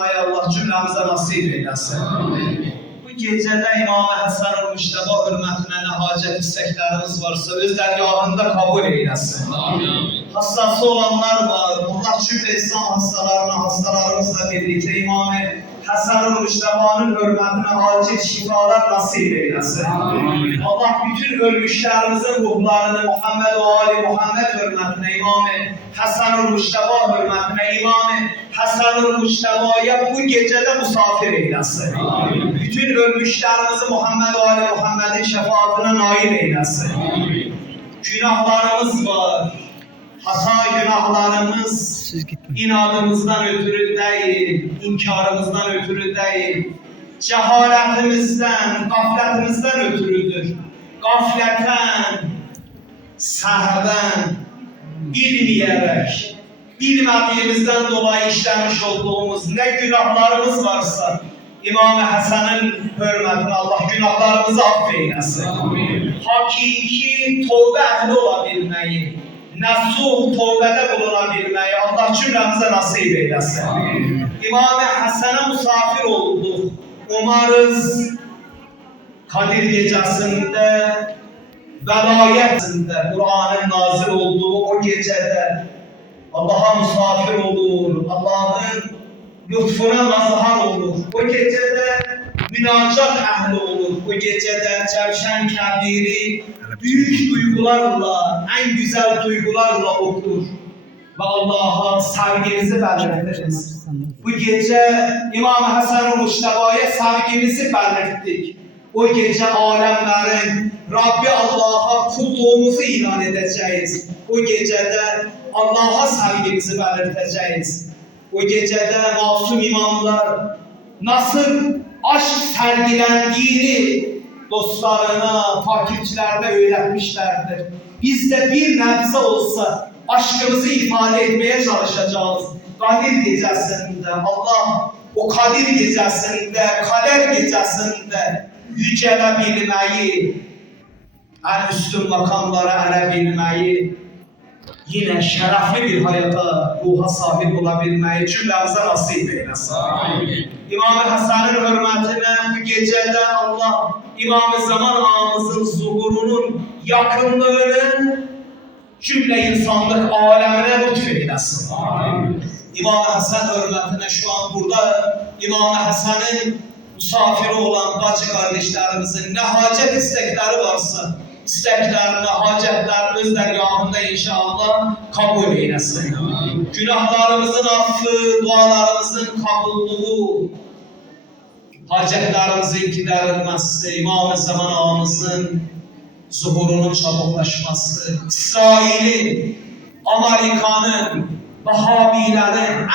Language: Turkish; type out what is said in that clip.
olmayı Allah cümləmizə nasib eyləsin. Bu gecədə İmam Həsən Müştəba hörmətinə nə hacət istəklərimiz varsa öz dərgahında qəbul eyləsin. Hastası olanlar var. Allah cümle İslam hastalarına, hastalarımızla birlikte İmam Hasan Müşteba'nın hürmetine acil şifalar nasip eylesin. Allah bütün ölmüşlerimizin ruhlarını Muhammed ve Ali Muhammed hürmetine, İmam Hasan Müşteba hürmetine, İmam Hasan Müşteba'ya bu gecede misafir eylesin. Bütün ölmüşlerimizi Muhammed ve Ali Muhammed'in şefaatine nail eylesin. Günahlarımız var. Hata günahlarımız Siz gitmeyin. inadımızdan ötürü değil, inkarımızdan ötürü değil, cehaletimizden, gafletimizden ötürüdür. Gafleten, sahven, bilmeyerek, bilmediğimizden dolayı işlemiş olduğumuz ne günahlarımız varsa İmam-ı Hasan'ın hürmetine Allah günahlarımızı affeylesin. Hakiki tövbe ehli olabilmeyi, nasuh tövbede bulunabilmeyi Allah cümlemize nasip eylesin. İmam-ı Hasan'a misafir olduk. Umarız Kadir gecesinde velayetinde Kur'an'ın nazil olduğu o gecede Allah'a misafir olur, Allah'ın lütfuna mazhar olur. O gecede münacat ehli olur. O gecede Cevşen Kabiri büyük duygularla, en güzel duygularla okur. Ve Allah'a sevgimizi belirtiriz. Bu gece İmam Hasan-ı Muştaba'ya sevgimizi belirttik. O gece alemlerin Rabbi Allah'a kulluğumuzu ilan edeceğiz. O gecede Allah'a sevgimizi belirteceğiz. O gecede masum imamlar nasıl aşk sergilendiğini dostlarına, takipçilerine öğretmişlerdir. Biz de bir nebze olsa aşkımızı ifade etmeye çalışacağız. Kadir gecesinde Allah o Kadir gecesinde, kader gecesinde yücelebilmeyi, en üstün makamlara erebilmeyi, yine şərəfli bir hayata, ruha sahip olabilmeyi cümləmizə nasip eylesin. İmam-ı Həsənin hörmətinə bu gecədə Allah İmam-ı Zaman ağamızın zuhurunun yakınlığını cümle insanlık alemine lütf eylesin. İmam-ı Həsən hörmətinə şu an burada İmam-ı Həsənin misafiri olan bacı kardeşlerimizin ne hacet istekleri varsa isteklerini, hacetlerini öz dergahında inşallah kabul eylesin. Günahlarımızın affı, dualarımızın kabulluğu, hacetlerimizin giderilmesi, İmam-ı Zaman ağamızın zuhurunun çabuklaşması, İsrail'in, Amerika'nın, Vahabilerin